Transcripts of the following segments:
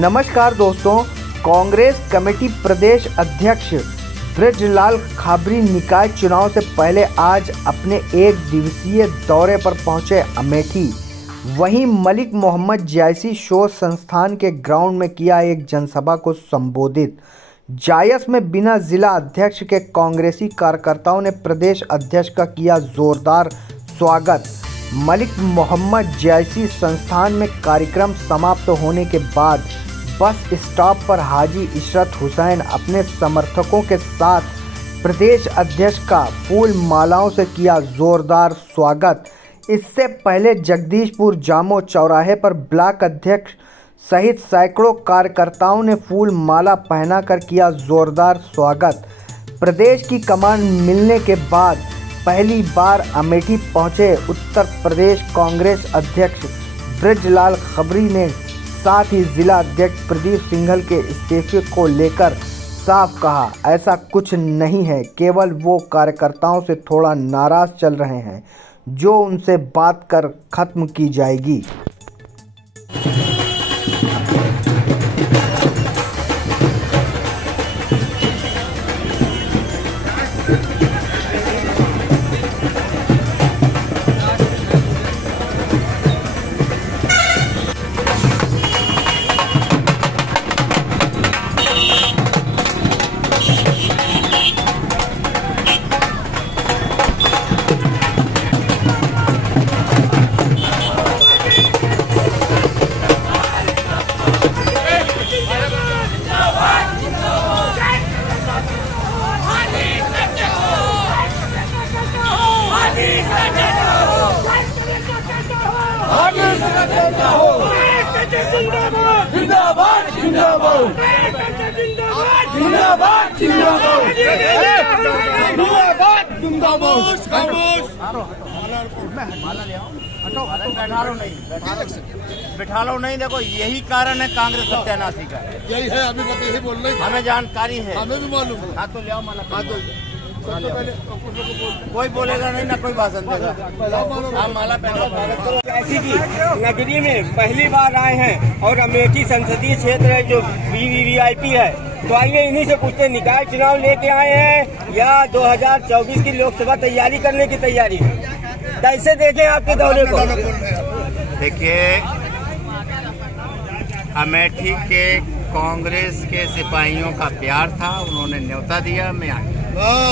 नमस्कार दोस्तों, कांग्रेस कमेटी प्रदेश अध्यक्ष ब्रजलाल खाबरी निकाय चुनाव से पहले आज अपने एक दिवसीय दौरे पर पहुंचे अमेठी। वहीं मलिक मोहम्मद जायसी शोध संस्थान के ग्राउंड में किया एक जनसभा को संबोधित। जायस में बिना जिला अध्यक्ष के कांग्रेसी कार्यकर्ताओं ने प्रदेश अध्यक्ष का किया जोरदार स्वागत। मलिक मोहम्मद जायसी संस्थान में कार्यक्रम समाप्त होने के बाद बस स्टॉप पर हाजी इशरत हुसैन अपने समर्थकों के साथ प्रदेश अध्यक्ष का फूल मालाओं से किया जोरदार स्वागत। इससे पहले जगदीशपुर जामो चौराहे पर ब्लॉक अध्यक्ष सहित सैकड़ों कार्यकर्ताओं ने फूल माला पहनाकर किया जोरदार स्वागत। प्रदेश की कमान मिलने के बाद पहली बार अमेठी पहुंचे उत्तर प्रदेश कांग्रेस अध्यक्ष ब्रजलाल खाबरी ने साथ ही जिला अध्यक्ष प्रदीप सिंघल के इस्तीफे को लेकर साफ कहा, ऐसा कुछ नहीं है, केवल वो कार्यकर्ताओं से थोड़ा नाराज चल रहे हैं जो उनसे बात कर खत्म की जाएगी। जिंदाबाद जिंदाबाद जिंदाबाद जिंदाबाद जिंदाबाद बैठा लो नहीं। देखो यही कारण है कांग्रेस सत्यानाशी का, यही है। अभी बस यही बोल रहे, हमें जानकारी है, हमें भी मालूम है। हाँ तो ले आओ माला। हाँ तो सबसे पहले कोई बोलेगा नहीं ना कोई भाषण देगा। आप माला पहनो। ऐसी की नगरी में पहली बार आए हैं और अमेठी संसदीय क्षेत्र है जो वीवीआईपी है, तो आइए इन्हीं से पूछते हैं, निकाय चुनाव लेके आए हैं या 2024 की लोकसभा तैयारी करने की तैयारी? कैसे देखें आपके दौरे को? देखिए, अमेठी के कांग्रेस के सिपाहियों का प्यार था, उन्होंने न्योता दिया, मैं आया।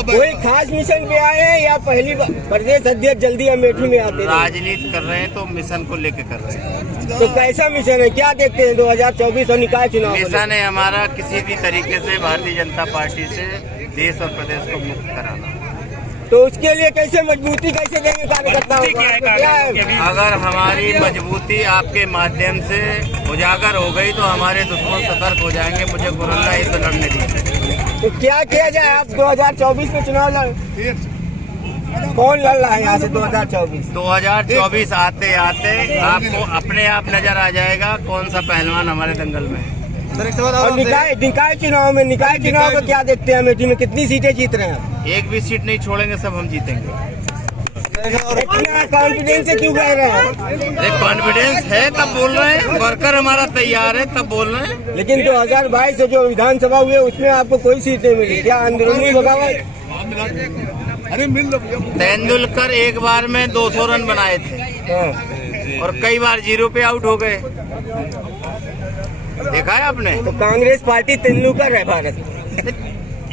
कोई खास मिशन पे आए हैं या पहली बार? प्रदेश अध्यक्ष जल्दी अमेठी में आते हैं, राजनीति कर रहे हैं तो मिशन को लेकर कर रहे हैं। तो कैसा मिशन है, क्या देखते हैं 2024 और निकाय चुनाव? मिशन है हमारा किसी भी तरीके से भारतीय जनता पार्टी से देश और प्रदेश को मुक्त कराना। तो उसके लिए कैसे मजबूती कैसे देंगे कार्यकर्ताओं को? अगर हमारी मजबूती आपके माध्यम से उजागर हो गई तो हमारे दुश्मन सतर्क हो जाएंगे, मुझे गुरुल्ला युद्ध लड़ने दीजिए। तो क्या किया जाए? आप 2024 में चुनाव कौन लड़ रहा है यहाँ से? 2024 आते आते आपको अपने आप नजर आ जाएगा कौन सा पहलवान हमारे दंगल में है। और निकाय चुनाव में, निकाय चुनाव को क्या देखते हैं? अमेठी में कितनी सीटें जीत रहे हैं? एक भी सीट नहीं छोड़ेंगे, सब हम जीतेंगे। इतना कॉन्फिडेंस से क्यों कह रहे हैं? अरे कॉन्फिडेंस है तब बोल रहे हैं, वर्कर हमारा तैयार है तब बोल रहे हैं। लेकिन 2022 से जो विधानसभा हुए उसमें आपको कोई सीट नहीं मिली, क्या अंदरूनी बगावत? अरे मिल लो। तेंदुलकर एक बार में 200 रन बनाए थे और कई बार 0 पे आउट हो गए, देखा है आपने? तो कांग्रेस पार्टी तेंदुलकर है भारत।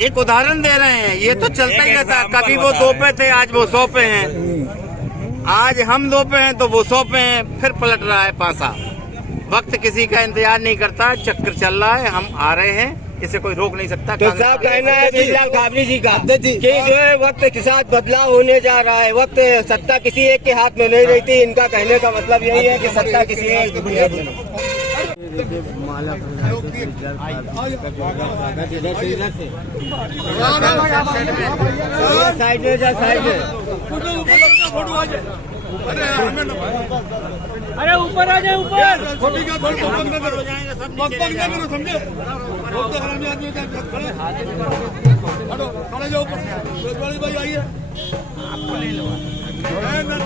एक उदाहरण दे रहे हैं, ये तो चलता ही रहता है। कभी वो 2 पे थे, आज वो 100 पे हैं। आज हम 2 पे हैं तो वो 100 पे हैं, फिर पलट रहा है पासा। वक्त किसी का इंतजार नहीं करता, चक्कर चल रहा है, हम आ रहे हैं, इसे कोई रोक नहीं सकता। तो साहब कहना है ब्रजलाल खाबरी जी का कि जो है वक्त के साथ बदलाव होने जा रहा है, वक्त सत्ता किसी एक के हाथ में नहीं रहती। इनका कहने का मतलब यही है कि सत्ता किसी एक साइड में अरे ऊपर आ जाए, ऊपर समझे। खड़े जाओ ऊपर, भाई आइए।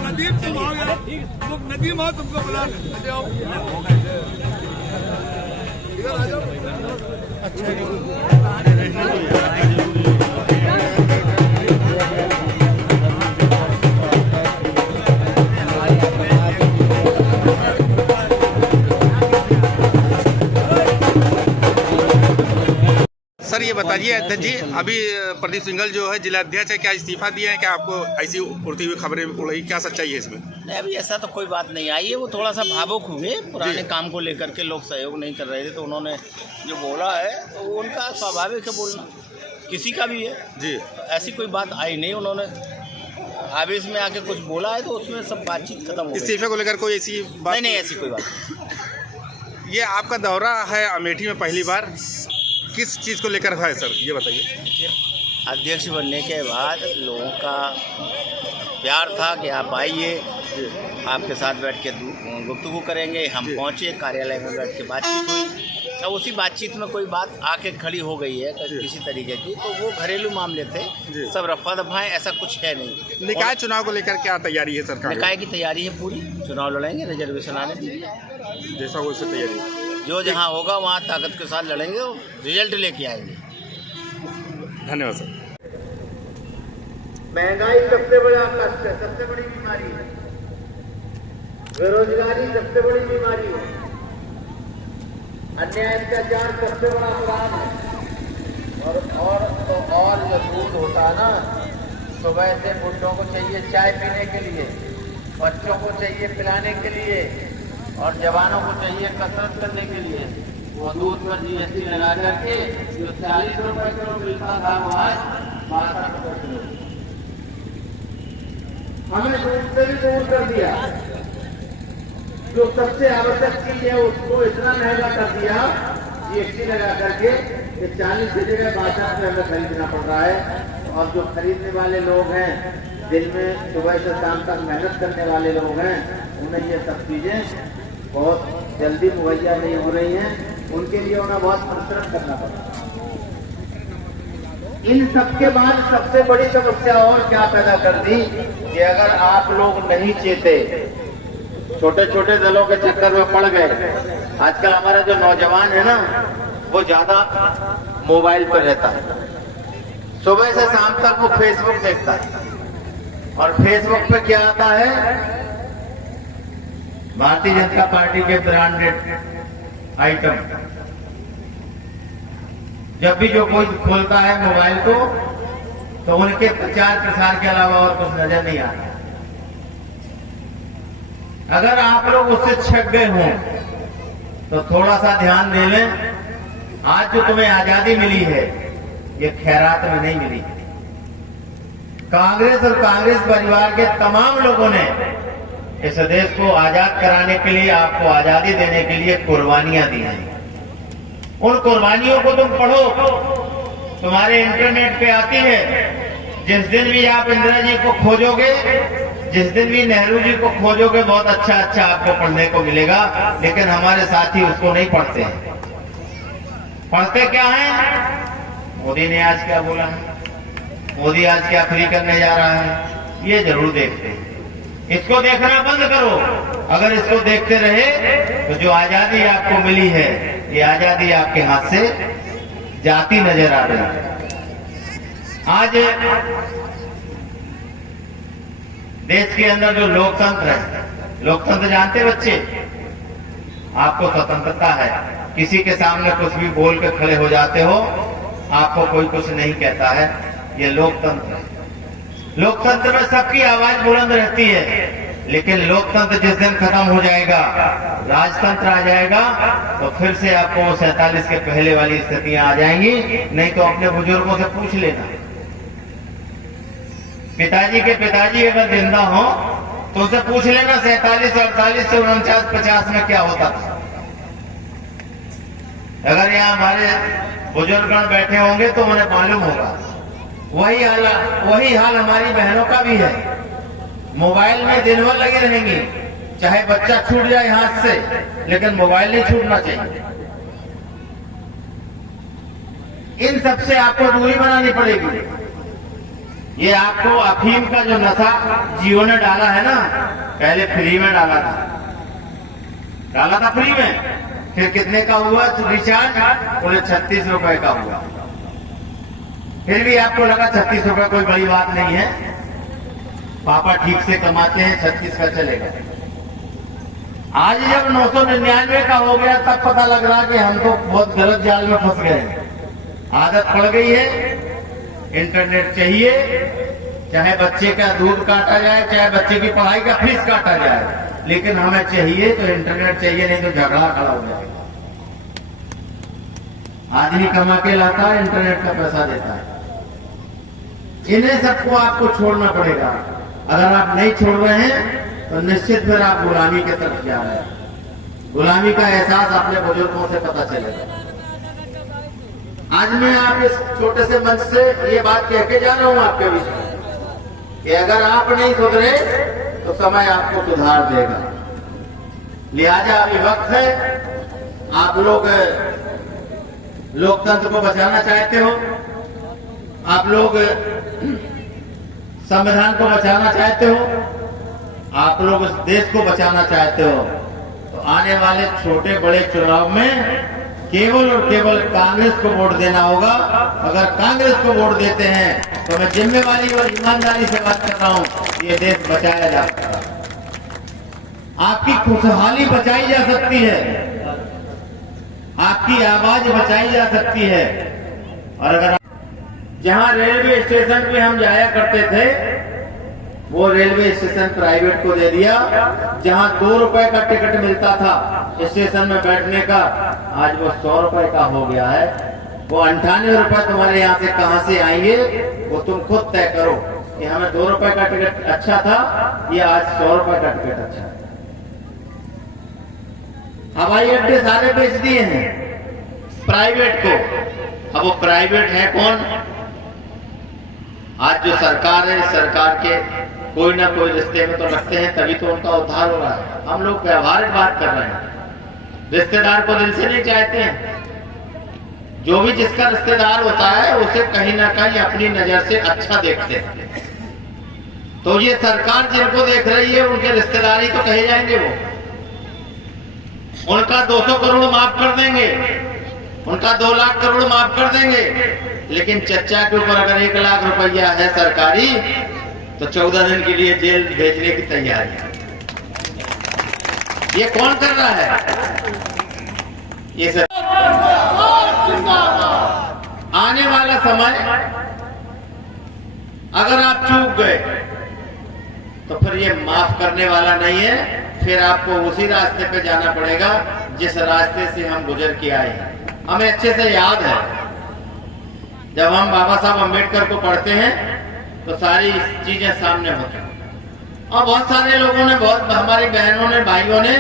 नदीम तुम आ गया, नदीम आओ, तुमको बुला ले आओ। सर ये बताइए अध्यक्ष जी, अभी प्रदीप सिंघल जो है जिला अध्यक्ष है, क्या इस्तीफा दिया है? क्या आपको ऐसी उड़ती हुई खबरें उड़ी, क्या सच्चाई है इसमें? नहीं, अभी ऐसा तो कोई बात नहीं आई है। वो थोड़ा सा भावुक हुए, पुराने काम को लेकर के लोग सहयोग नहीं कर रहे थे, तो उन्होंने जो बोला है तो वो उनका स्वाभाविक है बोलना, किसी का भी है जी। ऐसी कोई बात आई नहीं, उन्होंने आवेश में आके कुछ बोला है तो उसमें सब बातचीत खत्म हो गई। इस्तीफे को लेकर कोई ऐसी बात नहीं, ऐसी कोई बात। ये आपका दौरा है अमेठी में पहली बार, किस चीज़ को लेकर है सर, ये बताइए। अध्यक्ष बनने के बाद लोगों का प्यार था कि आप आइए, आपके साथ बैठ के गुफ्तगू करेंगे। हम पहुंचे, कार्यालय में बैठ के बातचीत हुई। अब उसी बातचीत में कोई बात आके खड़ी हो गई है किसी तरीके की, तो वो घरेलू मामले थे, सब रफा दफा है, ऐसा कुछ है नहीं। निकाय चुनाव को लेकर क्या तैयारी है सरकार? निकाय की तैयारी है पूरी, चुनाव लड़ेंगे, रिजर्वेशन आने दीजिए, जैसा वो उससे तैयारी, जो जहाँ होगा वहाँ ताकत के साथ लड़ेंगे, रिजल्ट लेके आएंगे। धन्यवाद सर। महंगाई सबसे बड़ा कष्ट है, सबसे बड़ी बीमारी है, बेरोजगारी सबसे बड़ी बीमारी है, अन्याय अत्याचार सबसे बड़ा अपराध है। और जो दूध होता है ना, सुबह से बुढ़ों को चाहिए चाय पीने के लिए, बच्चों को चाहिए पिलाने के लिए, और जवानों को चाहिए कसरत करने के लिए, वो दूध पर GST लगा करके जो 40 रुपए किलो मिलता था वो आज 62 रुपए किलो, हमें दूध से भी दूर कर दिया। जो सबसे आवश्यक चीज है उसको इतना महंगा कर दिया GST लगा करके कि 40 की जगह 62 रुपए हमें खरीदना पड़ रहा है। और जो खरीदने वाले लोग हैं, दिन में सुबह से शाम तक मेहनत करने वाले लोग हैं, उन्हें ये सब चीजें बहुत जल्दी मुहैया नहीं हो रही हैं, उनके लिए उन्हें बहुत परिश्रम करना पड़ता है। इन सबके बाद सबसे बड़ी समस्या और क्या पैदा कर दी कि अगर आप लोग नहीं चेते, छोटे छोटे दलों के चक्कर में पड़ गए। आजकल हमारा जो नौजवान है ना, वो ज्यादा मोबाइल पर रहता है, सुबह से शाम तक वो फेसबुक देखता है, और फेसबुक पे क्या आता है, भारतीय जनता पार्टी के ब्रांडेड आइटम। जब भी जो कोई खोलता है मोबाइल को, तो उनके प्रचार प्रसार के अलावा और कुछ नजर नहीं आता। अगर आप लोग उससे छक गए हों तो थोड़ा सा ध्यान दे लें। आज जो तुम्हें आजादी मिली है, ये खैरात में नहीं मिली। कांग्रेस और कांग्रेस परिवार के तमाम लोगों ने इस देश को आजाद कराने के लिए, आपको आजादी देने के लिए कुर्बानियां दी हैं। उन कुर्बानियों को तुम पढ़ो, तुम्हारे इंटरनेट पे आती है। जिस दिन भी आप इंदिरा जी को खोजोगे, जिस दिन भी नेहरू जी को खोजोगे, बहुत अच्छा अच्छा आपको पढ़ने को मिलेगा। लेकिन हमारे साथी उसको नहीं पढ़ते हैं। पढ़ते क्या है? मोदी ने आज क्या बोला है, मोदी आज क्या फ्री करने जा रहा है, ये जरूर देखते हैं। इसको देखना बंद करो। अगर इसको देखते रहे तो जो आजादी आपको मिली है, ये आजादी आपके हाथ से जाती नजर आ रही है। आज देश के अंदर जो लोकतंत्र है, लोकतंत्र जानते बच्चे, आपको स्वतंत्रता है, किसी के सामने कुछ भी बोल के खड़े हो जाते हो, आपको कोई कुछ नहीं कहता है। ये लोकतंत्र है। लोकतंत्र में सबकी आवाज बुलंद रहती है। लेकिन लोकतंत्र जिस दिन खत्म हो जाएगा, राजतंत्र आ जाएगा, तो फिर से आपको 47 के पहले वाली स्थितियां आ जाएंगी। नहीं तो अपने बुजुर्गों से पूछ लेना। पिताजी के पिताजी अगर जिंदा हो तो उसे पूछ लेना 47, 48 से 49, 50 में क्या होता था। अगर यहाँ हमारे बुजुर्गगण बैठे होंगे तो उन्हें मालूम होगा। वही हाल हमारी बहनों का भी है। मोबाइल में दिन भर लगे रहेंगी, चाहे बच्चा छूट जाए हाथ से, लेकिन मोबाइल नहीं छूटना चाहिए। इन सब से आपको दूरी बनानी पड़ेगी। ये आपको अफीम का जो नशा जियो ने डाला है ना, पहले फ्री में डाला था फ्री में। फिर कितने का हुआ रिचार्ज? बोले 36 रुपए का हुआ। फिर भी आपको लगा 36 रुपए कोई बड़ी बात नहीं है, पापा ठीक से कमाते हैं, 36 का चलेगा। आज जब 999 का हो गया तब पता लग रहा कि हम तो बहुत गलत जाल में फंस गए। आदत पड़ गई है, इंटरनेट चाहिए, चाहे बच्चे का दूध काटा जाए, चाहे बच्चे की पढ़ाई का फीस काटा जाए, लेकिन हमें चाहिए तो इंटरनेट चाहिए, नहीं तो झगड़ा खड़ा हो जाएगा। आदमी कमा के लाता है, इंटरनेट का पैसा देता है। इन्हें सबको आपको छोड़ना पड़ेगा। अगर आप नहीं छोड़ रहे हैं तो निश्चित फिर आप गुलामी की तरफ जा रहे हैं। गुलामी का एहसास अपने बुजुर्गों से पता चलेगा। आज मैं आप इस छोटे से मंच से ये बात कह के जा रहा हूं आपके बीच में कि अगर आप नहीं सुधरे तो समय आपको सुधार देगा। लिहाजा अभी वक्त है, आप लोग लोकतंत्र को बचाना चाहते हो, आप लोग संविधान को बचाना चाहते हो, आप लोग इस देश को बचाना चाहते हो, तो आने वाले छोटे बड़े चुनाव में केवल और केवल कांग्रेस को वोट देना होगा। अगर कांग्रेस को वोट देते हैं तो मैं जिम्मेवारी और ईमानदारी से बात कर रहा हूं, ये देश बचाया जा सकता है, आपकी खुशहाली बचाई जा सकती है, आपकी आवाज बचाई जा सकती है। और अगर जहां रेलवे स्टेशन पे हम जाया करते थे वो रेलवे स्टेशन प्राइवेट को दे दिया, जहां 2 रुपए का टिकट मिलता था स्टेशन में बैठने का, आज वो 100 रुपए का हो गया है। वो 98 रुपए तुम्हारे यहाँ से कहां से आएंगे वो तुम खुद तय करो कि हमें 2 रुपए का टिकट अच्छा था या आज 100 रुपए का टिकट अच्छा है। हवाई अड्डे सारे बेच दिए हैं प्राइवेट को। अब वो प्राइवेट है कौन? आज जो सरकार है, सरकार के कोई ना कोई रिश्ते में तो रखते हैं, तभी तो उनका उद्धार हो रहा है। हम लोग व्यवहारिक बात कर रहे हैं, रिश्तेदार को दिल से नहीं चाहते हैं। जो भी जिसका रिश्तेदार होता है उसे कहीं ना कहीं अपनी नजर से अच्छा देखते हैं। तो ये सरकार जिनको देख रही है उनके रिश्तेदारी तो कहे जाएंगे, वो उनका 200 करोड़ माफ कर देंगे, उनका 2 लाख करोड़ माफ कर देंगे, लेकिन चच्चा के ऊपर अगर 1 लाख रुपया है सरकारी तो 14 दिन के लिए जेल भेजने की तैयारी है। ये कौन कर रहा है? ये सब आने वाला समय अगर आप चूक गए तो फिर ये माफ करने वाला नहीं है, फिर आपको उसी रास्ते पे जाना पड़ेगा जिस रास्ते से हम गुजर के आए हैं। हमें अच्छे से याद है जब हम बाबा साहब अम्बेडकर को पढ़ते हैं तो सारी चीजें सामने होती हैं। और बहुत सारे लोगों ने, बहुत हमारी बहनों ने, भाइयों ने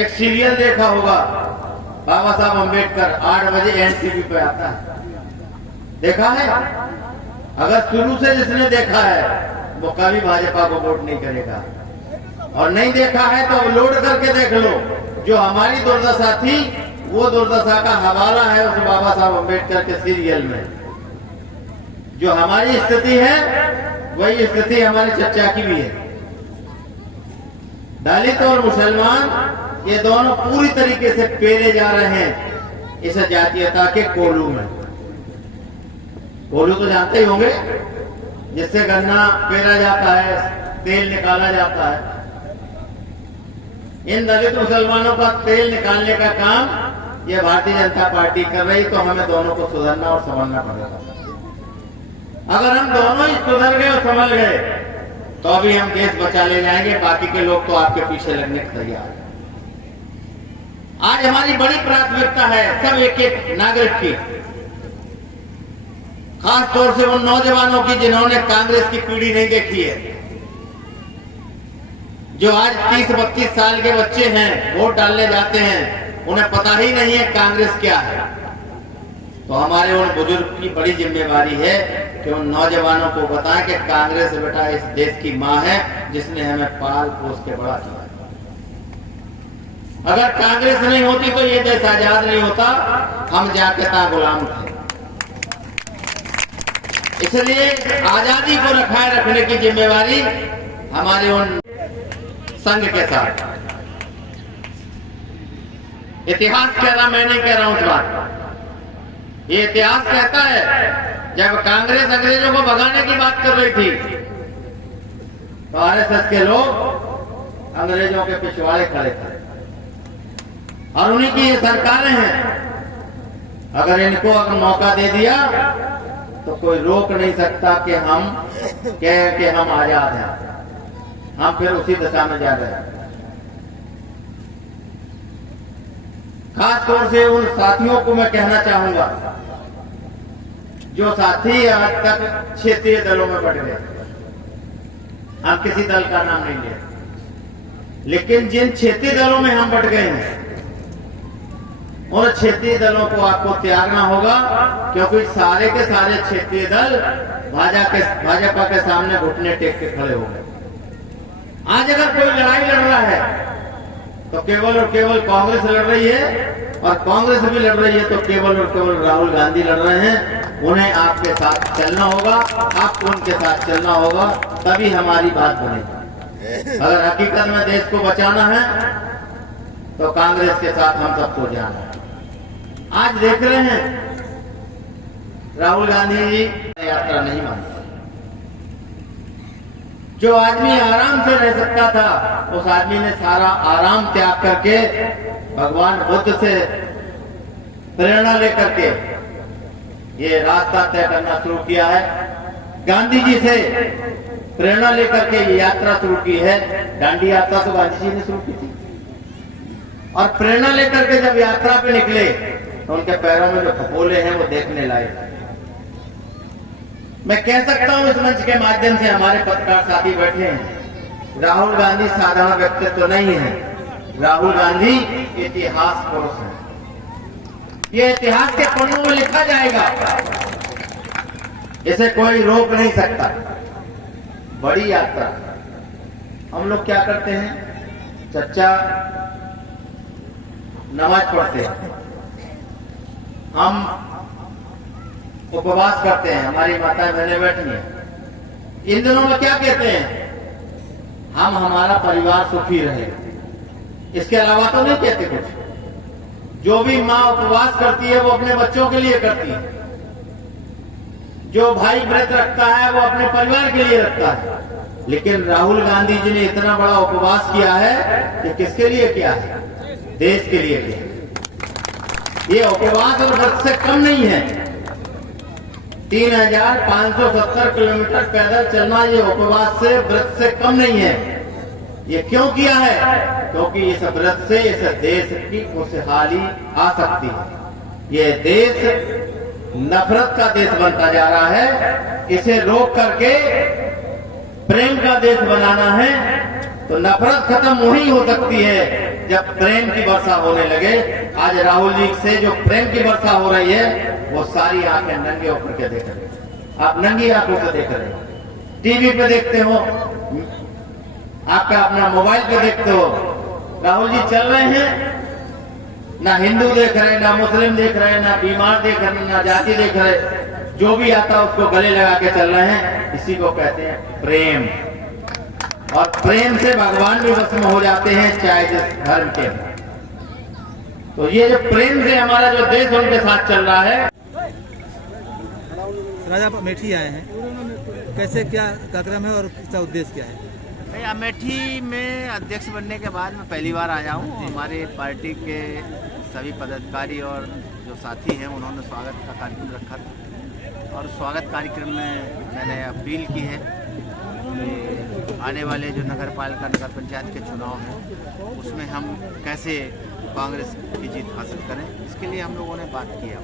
एक सीरियल देखा होगा, बाबा साहब अम्बेडकर 8 बजे एनटीवी पे आता है, देखा है? अगर शुरू से जिसने देखा है वो कभी भाजपा को वोट नहीं करेगा, और नहीं देखा है तो लोड करके देख लो। जो हमारी दुर्दशा थी वो दुर्दशा का हवाला है उस बाबा साहब अम्बेडकर के सीरियल में। जो हमारी स्थिति है वही स्थिति हमारे चच्चा की भी है। दलित और मुसलमान ये दोनों पूरी तरीके से पेरे जा रहे हैं इस जातीयता के कोलू में। कोलू तो जानते ही होंगे, जिससे गन्ना पेरा जाता है, तेल निकाला जाता है। इन दलित मुसलमानों का तेल निकालने का काम ये भारतीय जनता पार्टी कर रही, तो हमें दोनों को सुधरना और संभलना पड़ेगा। अगर हम दोनों ही सुधर गए और संभल गए तो अभी हम देश बचा ले जाएंगे, बाकी के लोग तो आपके पीछे लगने को तैयार हैं। आज हमारी बड़ी प्राथमिकता है सब एक एक नागरिक की, खास तौर से उन नौजवानों की जिन्होंने कांग्रेस की पीढ़ी नहीं देखी है, जो आज 30-32 साल के बच्चे हैं, वोट डालने जाते हैं, उन्हें पता ही नहीं है कांग्रेस क्या है। तो हमारे उन बुजुर्ग की बड़ी जिम्मेवारी है कि उन नौजवानों को बताएं कि कांग्रेस बेटा इस देश की मां है जिसने हमें पाल पोस के बड़ा किया। अगर कांग्रेस नहीं होती तो ये देश आजाद नहीं होता, हम जाके ता गुलाम थे। इसलिए आजादी को रखाए रखने की जिम्मेवारी हमारे उन संघ के साथ। इतिहास कह रहा, मैं नहीं कह रहा हूं इस बात। ये इतिहास कहता है जब कांग्रेस अंग्रेजों को भगाने की बात कर रही थी तो आरएसएस के लोग अंग्रेजों के पिछवाड़े खड़े थे और उन्हीं की ये सरकारें हैं। अगर इनको अगर मौका दे दिया तो कोई रोक नहीं सकता कि हम कहें कि हम आजाद हैं। हम फिर उसी दिशा में जा रहे हैं। खास तौर से उन साथियों को मैं कहना चाहूंगा जो साथी आज तक क्षेत्रीय दलों में बढ़ गए। हम किसी दल का नाम नहीं ले, लेकिन जिन क्षेत्रीय दलों में हम बढ़ गए हैं उन क्षेत्रीय दलों को आपको त्यागना होगा, क्योंकि सारे के सारे क्षेत्रीय दल भाजपा के सामने घुटने टेक के खड़े हो गए। आज अगर कोई लड़ाई लड़ रहा है तो केवल और केवल कांग्रेस लड़ रही है, और कांग्रेस भी लड़ रही है तो केवल और केवल राहुल गांधी लड़ रहे हैं। उन्हें आपके साथ चलना होगा, आपको उनके साथ चलना होगा, तभी हमारी बात बनेगी। अगर हकीकत में देश को बचाना है तो कांग्रेस के साथ हम सबको जाना है। आज देख रहे हैं राहुल गांधी जी यात्रा नहीं मानते। जो आदमी आराम से रह सकता था उस आदमी ने सारा आराम त्याग करके भगवान बुद्ध से प्रेरणा लेकर के ये रास्ता तय करना शुरू किया है। गांधी जी से प्रेरणा लेकर के ये यात्रा शुरू की है। दांडी यात्रा तो गांधी जी ने शुरू की थी, और प्रेरणा लेकर के जब यात्रा पे निकले तो उनके पैरों में जो फफोले हैं वो देखने लायक है। मैं कह सकता हूं इस मंच के माध्यम से, हमारे पत्रकार साथी बैठे हैं, राहुल गांधी साधारण व्यक्तित्व तो नहीं है। राहुल गांधी इतिहास पुरुष है। ये इतिहास के पन्नों में लिखा जाएगा, इसे कोई रोक नहीं सकता। बड़ी यात्रा। हम लोग क्या करते हैं, चच्चा नमाज पढ़ते हैं, हम उपवास करते हैं, हमारी माताएं बहनें बैठी हैं। इन दिनों में क्या कहते हैं, हम हमारा परिवार सुखी रहे। इसके अलावा तो नहीं कहते कुछ। जो भी माँ उपवास करती है वो अपने बच्चों के लिए करती है, जो भाई व्रत रखता है वो अपने परिवार के लिए रखता है। लेकिन राहुल गांधी जी ने इतना बड़ा उपवास किया है कि किसके लिए किया है, देश के लिए किया। ये उपवास और व्रत से कम नहीं है। 3570 किलोमीटर पैदल चलना ये उपवास से व्रत से कम नहीं है। ये क्यों किया है, क्योंकि इस व्रत से इस देश की खुशहाली आ सकती है। ये देश नफरत का देश बनता जा रहा है, इसे रोक करके प्रेम का देश बनाना है। तो नफरत खत्म वही हो सकती है जब प्रेम की वर्षा होने लगे। आज राहुल जी से जो प्रेम की वर्षा हो रही है वो सारी आंखें नंगे होकर के देख रहे हैं। आप नंगी आंखों से देख रहे हैं, टीवी पे देखते हो, आपका अपना मोबाइल पे देखते हो। राहुल जी चल रहे हैं, ना हिंदू देख रहे, ना मुस्लिम देख रहे, ना बीमार देख रहे, ना जाति देख रहे। जो भी आता उसको गले लगा के चल रहे हैं। इसी को कहते हैं प्रेम। और प्रेम से भगवान भी भस्म हो जाते हैं, चाहे जिस धर्म के। तो ये जो प्रेम से हमारा जो देश उनके साथ चल रहा है। राजा आप अमेठी आए हैं, कैसे क्या कार्यक्रम है और इसका उद्देश्य क्या है? मैं अमेठी में अध्यक्ष बनने के बाद मैं पहली बार आया हूँ। हमारे पार्टी के सभी पदाधिकारी और जो साथी हैं उन्होंने स्वागत का कार्यक्रम रखा था, और स्वागत कार्यक्रम में मैंने अपील की है कि आने वाले जो नगर पालिका नगर पंचायत के चुनाव हैं उसमें हम कैसे कांग्रेस की जीत हासिल करें, इसके लिए हम लोगों ने बात किया।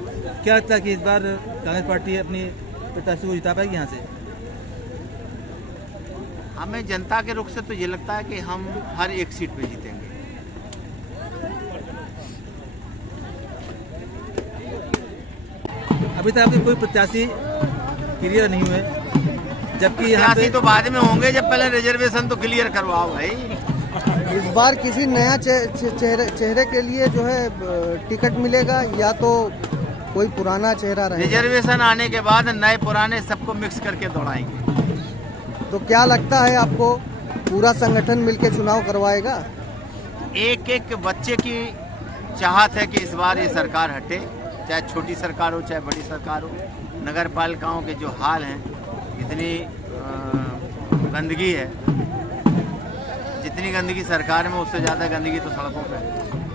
क्या लगता है कि इस बार कांग्रेस पार्टी अपनी प्रत्याशी को जिता पाएगी यहाँ से? हमें जनता के रुख से तो ये लगता है कि हम हर एक सीट पे जीतेंगे। अभी तक आपके कोई प्रत्याशी क्लियर नहीं हुए, जबकि यहाँ पे तो बाद में होंगे, जब पहले रिजर्वेशन तो क्लियर करवाओ भाई। इस बार किसी नया चेहरे के लिए जो है टिकट मिलेगा, या तो कोई पुराना चेहरा रहेगा? रिजर्वेशन आने के बाद नए पुराने सबको मिक्स करके दौड़ाएंगे। तो क्या लगता है आपको, पूरा संगठन मिलकर चुनाव करवाएगा? एक एक बच्चे की चाहत है कि इस बार ये सरकार हटे, चाहे छोटी सरकार हो चाहे बड़ी सरकार हो। नगर पालिकाओं के जो हाल हैं, इतनी गंदगी है, जितनी गंदगी सरकार में उससे ज़्यादा गंदगी तो सड़कों पे है।